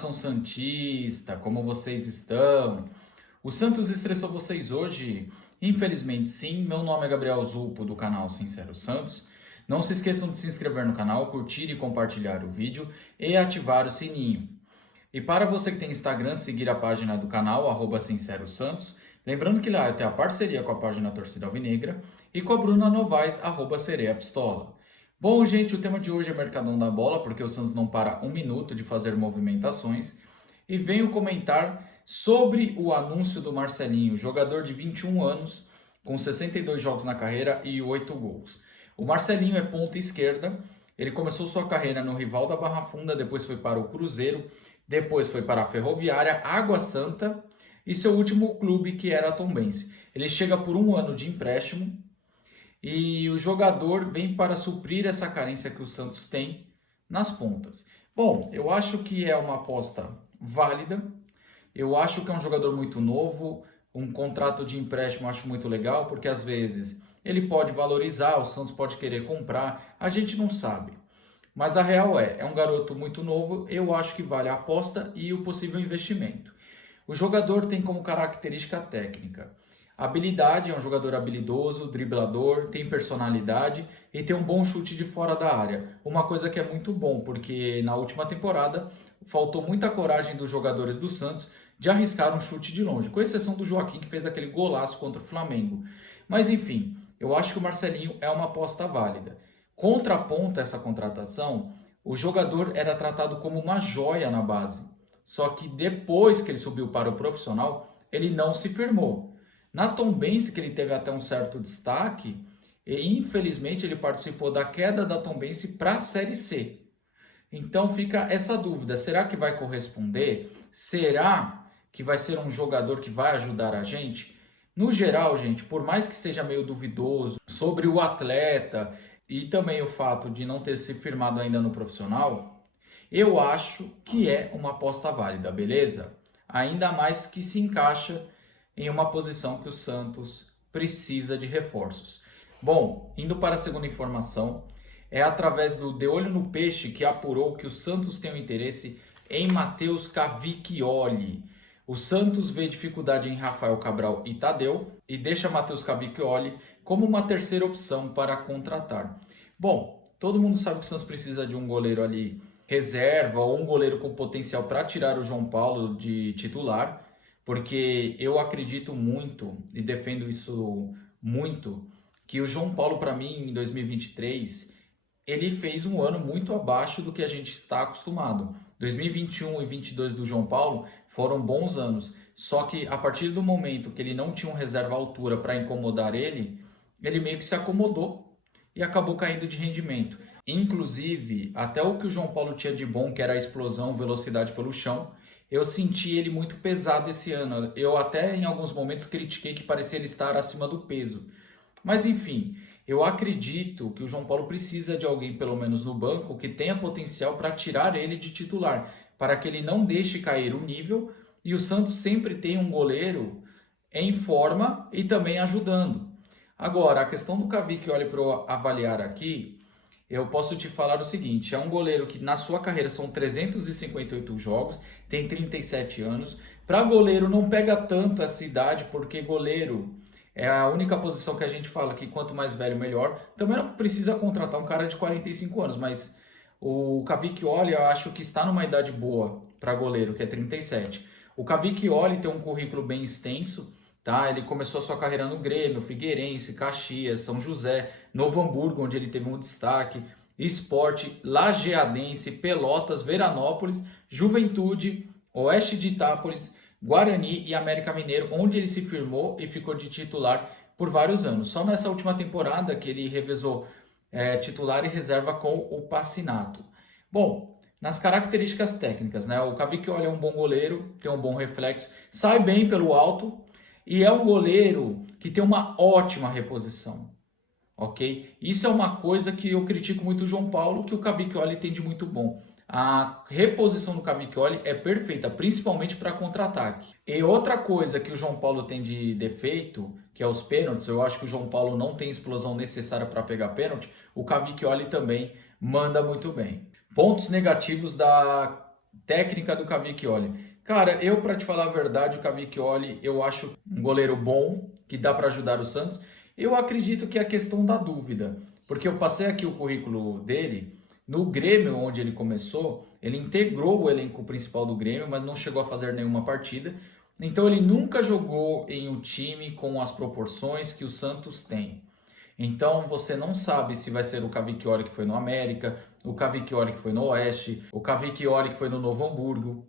nação santista, como vocês estão? O Santos estressou vocês hoje? Infelizmente sim, meu nome é Gabriel Zupo do canal Sincero Santos. Não se esqueçam de se inscrever no canal, curtir e compartilhar o vídeo e ativar o sininho. E para você que tem Instagram, seguir a página do canal, @SinceroSantos. Lembrando que lá eu tenho a parceria com a página Torcida Alvinegra e com a Bruna Novaes, @SereiaPistola. Bom, gente, o tema de hoje é Mercadão da Bola, porque o Santos não para um minuto de fazer movimentações. E venho comentar sobre o anúncio do Marcelinho, jogador de 21 anos, com 62 jogos na carreira e 8 gols. O Marcelinho é ponta esquerda, ele começou sua carreira no rival da Barra Funda, depois foi para o Cruzeiro, depois foi para a Ferroviária, Água Santa e seu último clube, que era a Tombense. Ele chega por um ano de empréstimo e o jogador vem para suprir essa carência que o Santos tem nas pontas. Bom, eu acho que é uma aposta válida, eu acho que é um jogador muito novo, um contrato de empréstimo eu acho muito legal, porque às vezes ele pode valorizar, o Santos pode querer comprar, a gente não sabe. Mas a real é um garoto muito novo, eu acho que vale a aposta e o possível investimento. O jogador tem como característica técnica. Habilidade, é um jogador habilidoso, driblador, tem personalidade e tem um bom chute de fora da área. Uma coisa que é muito bom, porque na última temporada faltou muita coragem dos jogadores do Santos de arriscar um chute de longe, com exceção do Joaquim, que fez aquele golaço contra o Flamengo. Mas enfim, eu acho que o Marcelinho é uma aposta válida. Contraponto a essa contratação, o jogador era tratado como uma joia na base. Só que depois que ele subiu para o profissional, ele não se firmou. Na Tombense, que ele teve até um certo destaque, e infelizmente ele participou da queda da Tombense para a Série C. Então fica essa dúvida, será que vai corresponder? Será que vai ser um jogador que vai ajudar a gente? No geral, gente, por mais que seja meio duvidoso sobre o atleta e também o fato de não ter se firmado ainda no profissional, eu acho que é uma aposta válida, beleza? Ainda mais que se encaixa em uma posição que o Santos precisa de reforços. Bom, indo para a segunda informação, é através do De Olho no Peixe que apurou que o Santos tem um interesse em Matheus Cavicchioli. O Santos vê dificuldade em Rafael Cabral e Tadeu e deixa Matheus Cavicchioli como uma terceira opção para contratar. Bom, todo mundo sabe que o Santos precisa de um goleiro ali reserva ou um goleiro com potencial para tirar o João Paulo de titular, porque eu acredito muito e defendo isso muito, que o João Paulo, para mim, em 2023, ele fez um ano muito abaixo do que a gente está acostumado. 2021 e 2022 do João Paulo foram bons anos, só que a partir do momento que ele não tinha um reserva à altura para incomodar ele meio que se acomodou e acabou caindo de rendimento. Inclusive, até o que o João Paulo tinha de bom, que era a explosão, velocidade pelo chão, eu senti ele muito pesado esse ano. Eu até em alguns momentos critiquei que parecia ele estar acima do peso. Mas enfim, eu acredito que o João Paulo precisa de alguém, pelo menos no banco, que tenha potencial para tirar ele de titular, para que ele não deixe cair o nível e o Santos sempre tenha um goleiro em forma e também ajudando. Agora, a questão do Cavicchioli para eu avaliar aqui, eu posso te falar o seguinte, é um goleiro que na sua carreira são 358 jogos, tem 37 anos. Para goleiro não pega tanto essa idade, porque goleiro é a única posição que a gente fala que quanto mais velho, melhor. Também não precisa contratar um cara de 45 anos, mas o Cavicchioli eu acho que está numa idade boa para goleiro, que é 37. O Cavicchioli tem um currículo bem extenso, tá? Ele começou a sua carreira no Grêmio, Figueirense, Caxias, São José, Novo Hamburgo, onde ele teve um destaque, Sport, Lajeadense, Pelotas, Veranópolis, Juventude, Oeste de Itápolis, Guarani e América Mineiro, onde ele se firmou e ficou de titular por vários anos. Só nessa última temporada que ele revezou titular e reserva com o Pacinato. Bom, nas características técnicas, né? O Cavicchioli é um bom goleiro, tem um bom reflexo, sai bem pelo alto e é um goleiro que tem uma ótima reposição. Ok? Isso é uma coisa que eu critico muito o João Paulo, que o Cavicchioli tem de muito bom. A reposição do Cavicchioli é perfeita, principalmente para contra-ataque. E outra coisa que o João Paulo tem de defeito, que é os pênaltis, eu acho que o João Paulo não tem explosão necessária para pegar pênalti, o Cavicchioli também manda muito bem. Pontos negativos da técnica do Cavicchioli. Cara, para te falar a verdade, o Cavicchioli eu acho um goleiro bom, que dá para ajudar o Santos. Eu acredito que é a questão da dúvida, porque eu passei aqui o currículo dele. No Grêmio, onde ele começou, ele integrou o elenco principal do Grêmio, mas não chegou a fazer nenhuma partida. Então ele nunca jogou em um time com as proporções que o Santos tem. Então você não sabe se vai ser o Cavicchioli que foi no América, o Cavicchioli que foi no Oeste, o Cavicchioli que foi no Novo Hamburgo.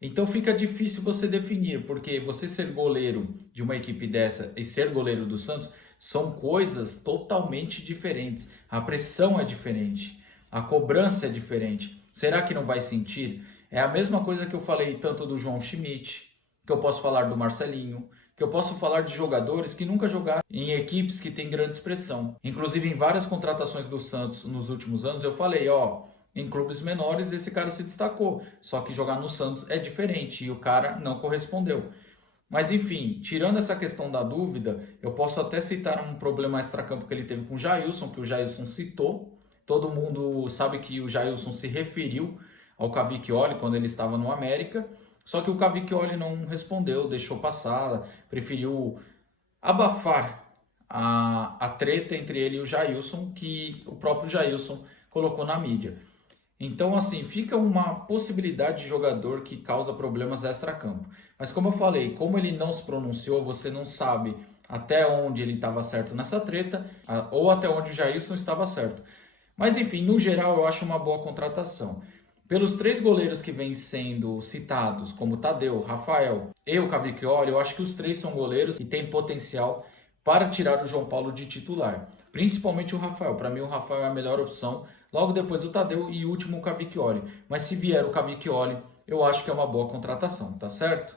Então fica difícil você definir, porque você ser goleiro de uma equipe dessa e ser goleiro do Santos são coisas totalmente diferentes. A pressão é diferente, a cobrança é diferente. Será que não vai sentir? É a mesma coisa que eu falei tanto do João Schmidt, que eu posso falar do Marcelinho, que eu posso falar de jogadores que nunca jogaram em equipes que têm grande expressão. Inclusive, em várias contratações do Santos nos últimos anos, eu falei, em clubes menores esse cara se destacou, só que jogar no Santos é diferente e o cara não correspondeu. Mas enfim, tirando essa questão da dúvida, eu posso até citar um problema extracampo que ele teve com o Jailson, que o Jailson citou. Todo mundo sabe que o Jailson se referiu ao Cavicchioli quando ele estava no América. Só que o Cavicchioli não respondeu, deixou passar, preferiu abafar a treta entre ele e o Jailson, que o próprio Jailson colocou na mídia. Então, assim, fica uma possibilidade de jogador que causa problemas extra-campo. Mas como eu falei, como ele não se pronunciou, você não sabe até onde ele estava certo nessa treta ou até onde o Jailson estava certo. Mas enfim, no geral, eu acho uma boa contratação. Pelos 3 goleiros que vêm sendo citados, como Tadeu, Rafael e o Cavicchioli, eu acho que os 3 são goleiros e têm potencial para tirar o João Paulo de titular. Principalmente o Rafael. Para mim, o Rafael é a melhor opção. Logo depois o Tadeu e último o Cavicchioli. Mas se vier o Cavicchioli, eu acho que é uma boa contratação, tá certo?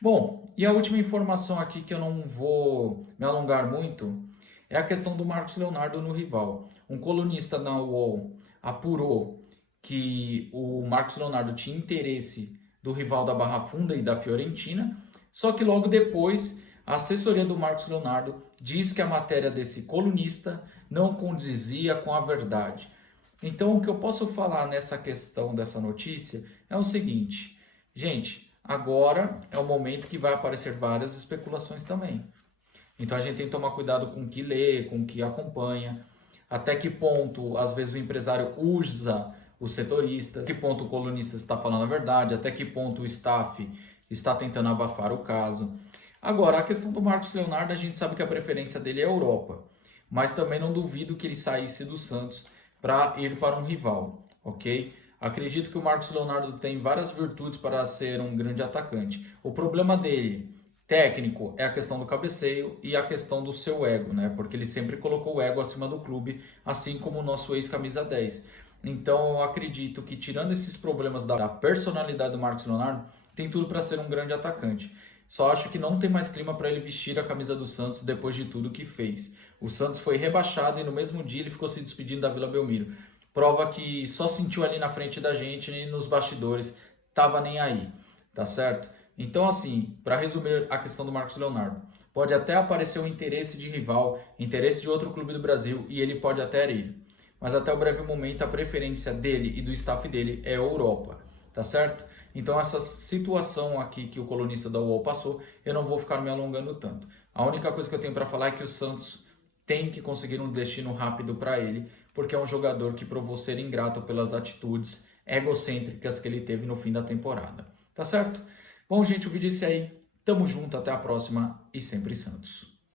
Bom, e a última informação aqui que eu não vou me alongar muito é a questão do Marcos Leonardo no rival. Um colunista na UOL apurou que o Marcos Leonardo tinha interesse do rival da Barra Funda e da Fiorentina, só que logo depois a assessoria do Marcos Leonardo diz que a matéria desse colunista não condizia com a verdade. Então o que eu posso falar nessa questão dessa notícia é o seguinte, gente, agora é o momento que vai aparecer várias especulações também. Então a gente tem que tomar cuidado com o que lê, com o que acompanha, até que ponto às vezes o empresário usa os setoristas, até que ponto o colunista está falando a verdade, até que ponto o staff está tentando abafar o caso. Agora, a questão do Marcos Leonardo, a gente sabe que a preferência dele é a Europa, mas também não duvido que ele saísse do Santos para ir para um rival, ok? Acredito que o Marcos Leonardo tem várias virtudes para ser um grande atacante. O problema dele, técnico, é a questão do cabeceio e a questão do seu ego, né? Porque ele sempre colocou o ego acima do clube, assim como o nosso ex-camisa 10. Então eu acredito que, tirando esses problemas da personalidade do Marcos Leonardo, tem tudo para ser um grande atacante. Só acho que não tem mais clima para ele vestir a camisa do Santos depois de tudo que fez. O Santos foi rebaixado e no mesmo dia ele ficou se despedindo da Vila Belmiro. Prova que só sentiu ali na frente da gente e nos bastidores tava nem aí, tá certo? Então, assim, para resumir a questão do Marcos Leonardo, pode até aparecer um interesse de rival, interesse de outro clube do Brasil e ele pode até ir. Mas até o breve momento a preferência dele e do staff dele é a Europa, tá certo? Então essa situação aqui que o colunista da UOL passou, eu não vou ficar me alongando tanto. A única coisa que eu tenho para falar é que o Santos tem que conseguir um destino rápido para ele, porque é um jogador que provou ser ingrato pelas atitudes egocêntricas que ele teve no fim da temporada. Tá certo? Bom, gente, o vídeo é esse aí. Tamo junto, até a próxima e sempre Santos.